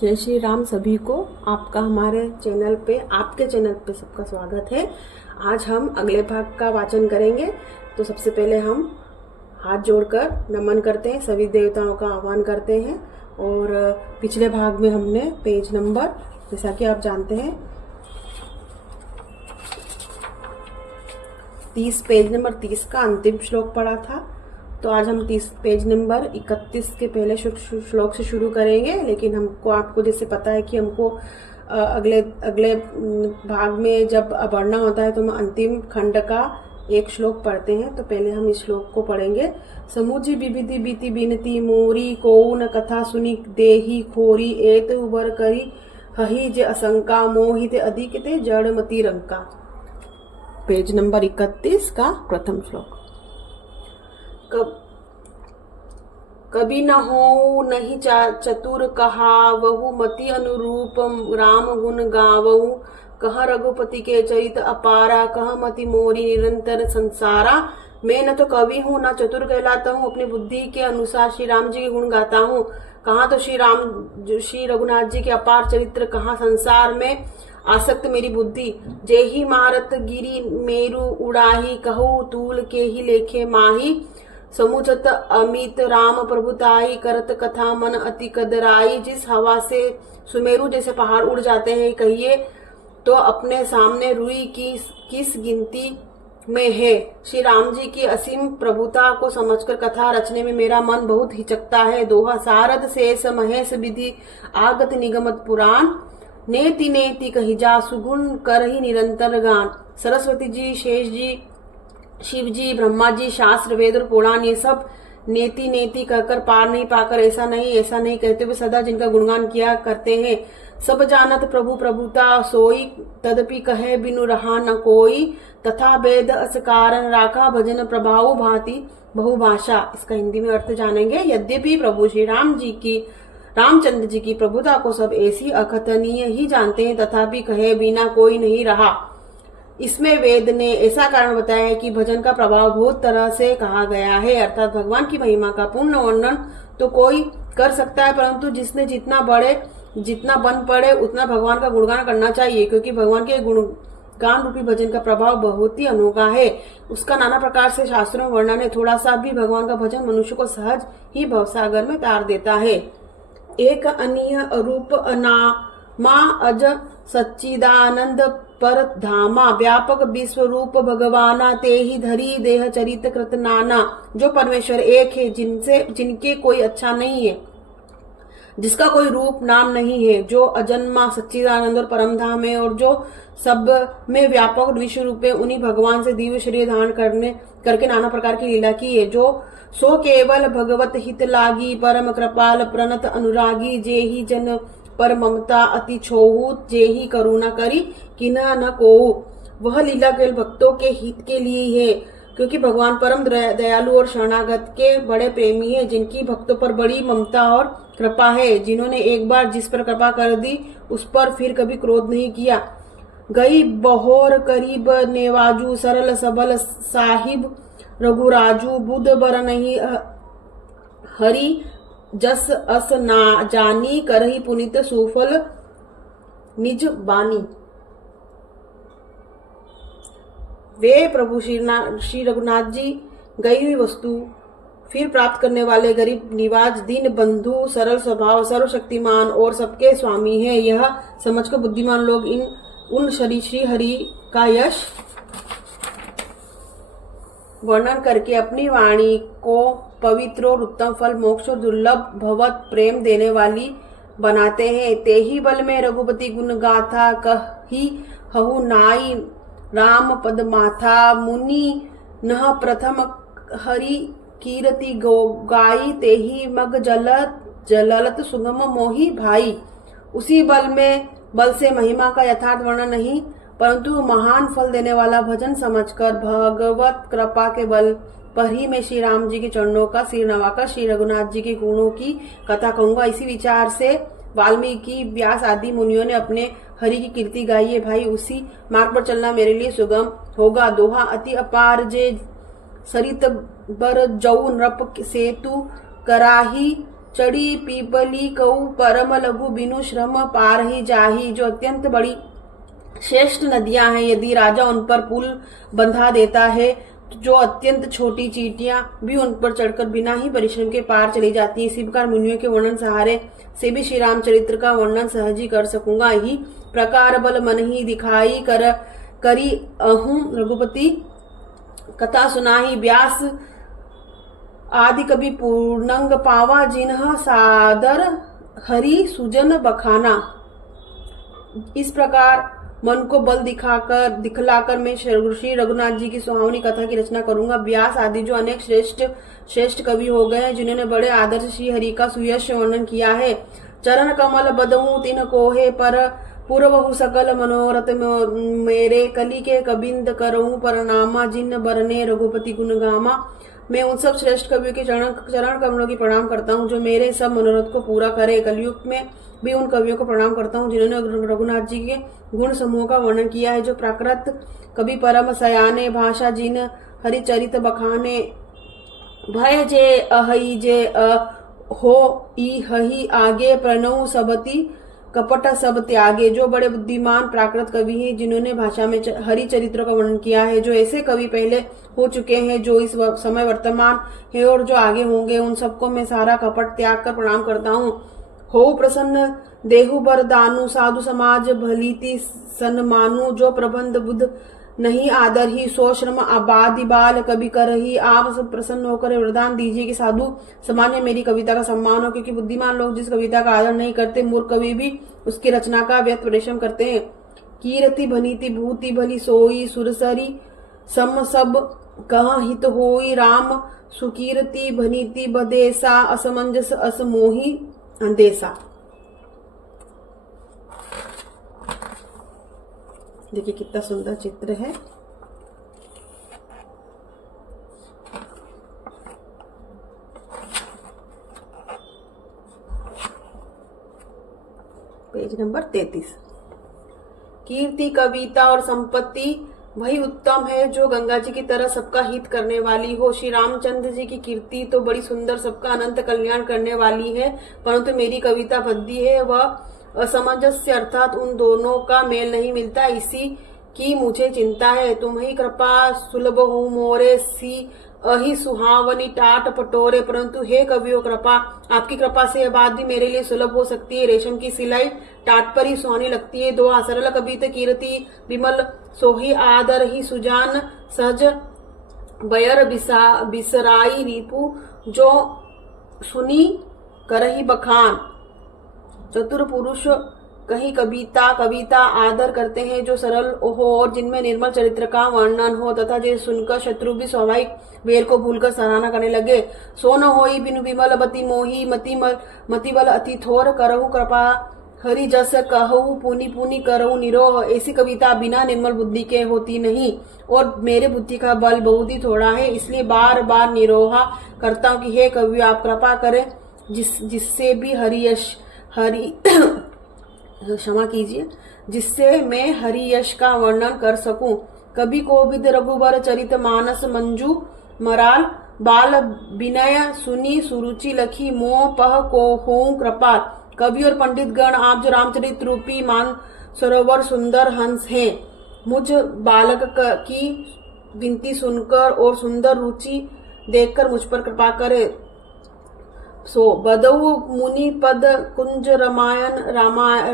जय श्री राम सभी को। आपका हमारे चैनल पे, आपके चैनल पे सबका स्वागत है। आज हम अगले भाग का वाचन करेंगे। तो सबसे पहले हम हाथ जोड़कर नमन करते हैं, सभी देवताओं का आह्वान करते हैं। और पिछले भाग में हमने पेज नंबर, जैसा कि आप जानते हैं, 30 पेज नंबर 30 का अंतिम श्लोक पढ़ा था। तो आज हम 30 पेज नंबर 31 के पहले श्लोक से शुरू करेंगे। लेकिन हमको, आपको जैसे पता है कि हमको अगले भाग में जब पढ़ना होता है तो हम अंतिम खंड का एक श्लोक पढ़ते हैं। तो पहले हम इस श्लोक को पढ़ेंगे। समुझी विविधि बीति बिनती मोरी को न कथा सुनी देही खोरी एत उबर करी हही जे असंका मोहित अधिक ते जड़मती रंका। पेज नंबर 31 का प्रथम श्लोक। कभी न हो नहीं चतुर कहावहु मति अनुरूप राम गुण गावहु कह रघुपति के चरित अपारा कह मति मोरी निरंतर संसारा। मैं न तो कवि हूँ न चतुर कहलाता हूँ, अपनी बुद्धि के अनुसार श्री राम जी के गुण गाता हूँ। कहाँ तो श्री रघुनाथ जी के अपार चरित्र, कहाँ संसार में आसक्त मेरी बुद्धि। जेहि मारत गिरी मेरु उड़ाही कहू तूल के ही लेखे माही। समुझत अमित राम प्रभुताई करत कथा मन अति कदराई। जिस हवा से सुमेरु जैसे पहाड़ उड़ जाते हैं, कहिए तो अपने सामने रुई की किस गिनती में है। श्री राम जी की असीम प्रभुता को समझकर कथा रचने में मेरा मन बहुत हिचकता है। दोहा सारद शेष महेश विधि आगत निगमत पुराण नेति नेति कही जा सुगुण कर ही निरंतर गान। सरस्वती जी, शेष जी, शिव जी, ब्रह्मा जी, शास्त्र वेद और पुराण, ये सब नेति नेति कहकर पार नहीं पाकर ऐसा नहीं कहते हुए सदा जिनका गुणगान किया करते हैं। सब जानत प्रभु प्रभुता सोई तदपि कहे बिनु रहा न कोई। तथा वेद अस कारण राखा भजन प्रभाव भांति बहुभाषा। इसका हिंदी में अर्थ जानेंगे। यद्यपि प्रभु श्री रामचंद्र जी की प्रभुता को सब ऐसी अकथनीय ही जानते हैं, तथापि कहे बिना कोई नहीं रहा। इसमें वेद ने ऐसा कारण बताया है कि भजन का प्रभाव बहुत तरह से कहा गया है। अर्थात भगवान की महिमा का पूर्ण वर्णन तो कोई कर सकता है, परंतु जिसने जितना बन पड़े उतना भगवान का गुणगान करना चाहिए, क्योंकि भगवान के गुणगान रूपी भजन का प्रभाव बहुत ही अनोखा है। उसका नाना प्रकार से शास्त्रों में वर्णन है। थोड़ा सा भी भगवान का भजन मनुष्य को सहज ही भवसागर में तार देता है। एक अनीय रूप अनामा अज सच्चिदानंद पर धामा व्यापक विश्व रूप भगवाना ते ही धरी देह चरित कृत नाना। जो परमेश्वर एक है, जिनके कोई अच्छा नहीं है, जिसका कोई रूप नाम नहीं है, जो अजन्मा सच्चिदानंद और परम धाम है और जो सब में व्यापक विश्व रूप है, उन्हीं भगवान से दिव्य शरीर धारण करके नाना प्रकार की लीला की है। जो सो केवल भगवत हित लागी परम कृपाल प्रणत अनुरागी। जे ही जन पर ममता अति छोहू जे ही करुणा करी किना न कोहू। वह लीला केवल भक्तों के हित के लिए है, क्योंकि भगवान परम दयालु और शरणागत के बड़े प्रेमी है, जिनकी भक्तों पर बड़ी ममता और कृपा है, जिन्होंने एक बार जिस पर कृपा कर दी उस पर फिर कभी क्रोध नहीं किया। गई बहोर करीब नेवाजू सरल सबल साहिब रघुराजू बुध बर नहीं हरि जस अस ना जानी करही पुनित सुफल निज बानी। वे प्रभु श्री रघुनाथ जी गई हुई वस्तु फिर प्राप्त करने वाले गरीब निवाज दीन बंधु सरल स्वभाव सर्वशक्तिमान और सबके स्वामी है। यह समझकर बुद्धिमान लोग उन श्री हरि का यश वर्णन करके अपनी वाणी को पवित्र और उत्तम फल मोक्ष और दुर्लभ भवत प्रेम देने वाली बनाते हैं। ते ही बल में रघुपति गुण गाथा कही हहु नाई राम पद माथा। मुनि नह प्रथम हरि कीरति गाई ते ही मग जलत सुगम मोही भाई। उसी बल से महिमा का यथार्थ वर्णन नहीं, परंतु महान फल देने वाला भजन समझकर भगवत कृपा के बल पर ही मैं श्री राम जी के चरणों का सिर नवाकर श्री रघुनाथ जी के गुणों की कथा कहूंगा। इसी विचार से वाल्मीकि, व्यास आदि मुनियों ने अपने हरि की कीर्ति गाई है। भाई, उसी मार्ग पर चलना मेरे लिए सुगम होगा। दोहा अति अपार जे सरित बर जऊ नृप सेतु कराही चढ़ी पीपली कऊ परम लघु बिनु श्रम पार ही जाही। जो अत्यंत बड़ी श्रेष्ठ नदियां हैं, यदि राजा उन पर पुल बंधा देता है तो जो अत्यंत छोटी चींटियां भी उन पर चढ़कर बिना ही परिश्रम के पार चली जाती है। इसी प्रकार मुनियों के वर्णन सहारे से भी श्री रामचरित्र का वर्णन सहज ही कर सकूंगा। ही प्रकार बल मन ही दिखाई करी अहूं रघुपति कथा सुनाही। व्यास आदि कवि पूर्णंग पावा जिन्ह सादर हरि सुजन बखाना। इस प्रकार मन को बल दिखलाकर मैं श्री रघुनाथ जी की सुहावनी कथा की रचना करूंगा। व्यास आदि जो अनेक श्रेष्ठ कवि हो गए हैं, जिन्होंने बड़े आदर से श्री हरि का सुयश वर्णन किया है। चरण कमल बदहूं तिन कोहे पर पूर्वहु सकल मनोरथ मेरे कली के कबिंद करऊं परनामा जिन बरने रघुपति गुण गामा। मैं उन सब श्रेष्ठ कवियों के चरण कमलों की प्रणाम करता हूँ जो मेरे सब मनोरथ को पूरा करे। कलयुग में भी उन कवियों को प्रणाम करता हूँ जिन्होंने रघुनाथ जी के गुण समूह का वर्णन किया है। जो प्राकृत कवि परम सयाने भाषा जिन हरिचरित बखाने। भय जे अहि जे हो ई हहि आगे प्रणव सबती कपट सब त्यागे। जो बड़े बुद्धिमान प्राकृत कवि हैं, जिन्होंने भाषा में हरि चरित्र का वर्णन किया है। जो ऐसे कवि पहले हो चुके हैं, जो इस समय वर्तमान है और जो आगे होंगे, उन सबको मैं सारा कपट त्याग कर प्रणाम करता हूँ। हो प्रसन्न देहु बर दानु साधु समाज भलीति सन्मानु। जो प्रबंध बुद्ध नहीं आदर ही सो श्रम आबादी बाल कवि कर ही। आप सब प्रसन्न होकर वरदान दीजिए कि साधु समाज में मेरी कविता का सम्मान हो, क्योंकि बुद्धिमान लोग जिस कविता का आदर नहीं करते, मूर्ख कवि भी उसकी रचना का व्यर्थ परिश्रम करते हैं। कीर्ति भनीति भूति भली सोई सुरसरी सम सब कह हित होई। राम सुकीर्ति भनीति बदेसा असमंजस असमोही अंदेसा। देखिए कितना सुंदर चित्र है। Page number 33। कीर्ति कविता और संपत्ति वही उत्तम है जो गंगा जी की तरह सबका हित करने वाली हो। श्री रामचंद्र जी की कीर्ति तो बड़ी सुंदर, सबका अनंत कल्याण करने वाली है, परंतु मेरी कविता भद्दी है, वह असमंजस्य अर्थात उन दोनों का मेल नहीं मिलता, इसी की मुझे चिंता है। तुम्ही कृपा सुलभ हो मोरे सी अहि सुहावनी टाट पटोरे। परंतु हे कवियों, कृपा आपकी कृपा से यह बात भी मेरे लिए सुलभ हो सकती है। रेशम की सिलाई टाट पर ही सुहानी लगती है। दोहा सरल कवित कीर्ति विमल सोही आदर ही सुजान सहज बयर बिसराई रिपु। जो सुनी करही बखान। चतुर पुरुष कहीं कविता आदर करते हैं जो सरल हो और जिनमें निर्मल चरित्र का वर्णन हो, तथा जे सुनकर शत्रु भी स्वाभाविक वेर को भूलकर सराहना करने लगे। सो न होई बिनु विमल बति मोही मति बल अति थोर करहु कृपा हरि जस कहू पुनि पुनि करहु निरोह। ऐसी कविता बिना निर्मल बुद्धि के होती नहीं और मेरे बुद्धि का बल बहुत ही थोड़ा है, इसलिए बार बार निरोहा करता हूँ कि हे कवियों आप कृपा करें जिससे भी क्षमा कीजिए, जिससे मैं हरि यश का वर्णन कर सकूं। कवि कोविद रघुबर चरित मानस मंजू मराल बाल विनय सुनी सुरुचि लखी मोह पह को हों कृपाल। कवि और पंडित गण आप जो रामचरित रूपी मान सरोवर सुंदर हंस हैं, मुझ बालक की विनती सुनकर और सुंदर रुचि देखकर मुझ पर कृपा करे। सो बदऊ मुनि पद कुंज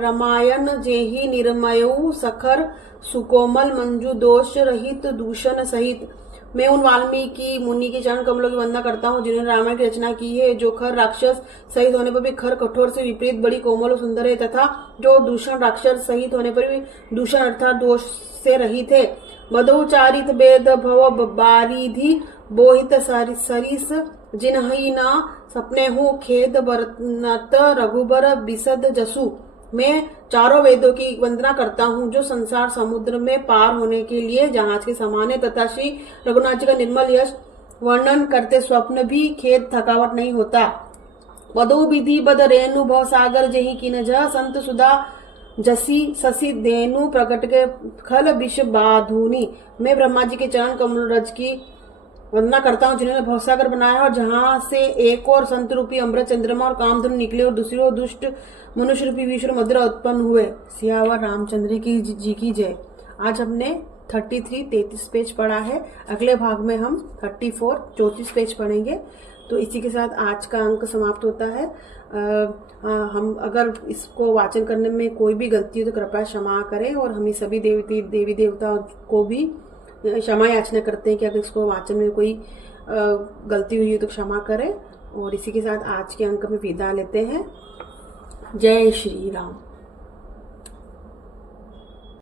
रामायण जेहि निर्मयऊ सखर सुकोमल मंजू दोष रहित दूषण सहित। मैं उन वाल्मीकि मुनि के चरण कमलों की वंदना करता हूँ जिन्होंने रामायण की रचना की है, जो खर राक्षस सहित होने पर भी खर कठोर से विपरीत बड़ी कोमल और सुंदर है, तथा जो दूषण राक्षस सहित होने पर भी दूषण अर्थात दोष से रहित है। बदऊ चारित वेद भव बारिधि बोहित सरिस जिन्हि न सपने हूँ खेद बरनत रघुबर बिसद जसु। मैं चारों वेदों की वंदना करता हूँ जो संसार समुद्र में पार होने के लिए जहाज के समान है, तथा श्री रघुनाथ जी का निर्मल यश वर्णन करते स्वप्न भी खेद थकावट नहीं होता। बदो विधि बद रेणु भव सागर जही किन जह संत सुधा जसी ससी धेनु प्रकट के खल विष बाधुनी। मैं ब्रह्मा जी के चरण कमल रज की वंदना करता हूँ जिन्होंने भवसागर बनाया और जहां से एक और संत रूपी अमृत चंद्रमा और कामधनु निकले और दूसरी ओर दुष्ट मनुष्य रूपी विष और मदिरा उत्पन्न हुए। सियावर रामचंद्र की जी की जय। आज हमने 33 पेज पढ़ा है। अगले भाग में हम 34 पेज पढ़ेंगे। तो इसी के साथ आज का अंक समाप्त होता है। हम अगर इसको वाचन करने में कोई भी गलती हो तो कृपया क्षमा करें, और हम सभी देवी देवता को भी क्षमा याचना करते हैं कि अगर इसको वाचन में कोई गलती हुई है तो क्षमा करें। और इसी के साथ आज के अंक में विदा लेते हैं। जय श्री राम।